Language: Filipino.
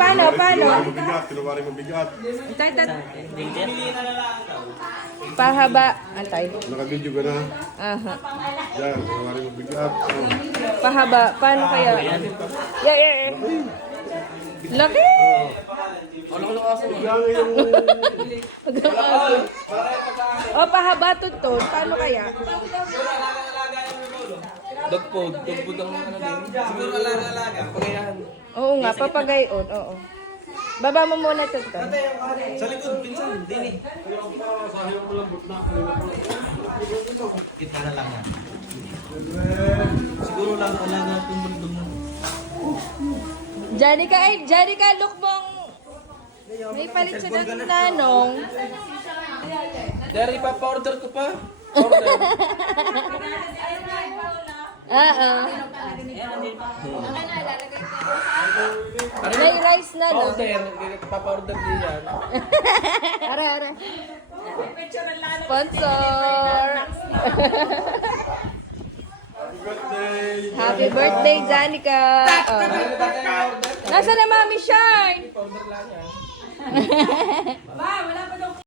Paano? Mabigat, kinuwari mabigat. Antay. Pahaba. Antay. Naka-video ka na. Aha. Yan, kinuwari mabigat. Oh. Pahaba. Paano kaya? Yeah. Laki! Yan yung... O, pahaba tuntun. Paano kaya? Dog food ang ano din. Siguro alaga. Pagayahan. Oo nga, papagayon. Oo. Baba mo muna tuntun. Sa likod, pinsan. Dini. Kita na lang yan. Siguro lang alaga itong bundong mo. Janica, look mong... May palit sa nanong. Dari pa, pa-order ko pa. Order. May rice na, no? Order. Pa-order din yan. Ara. Sponsor! Happy birthday, Janica! Oh. Nasaan na Mami Shine? Pa-order lang yan.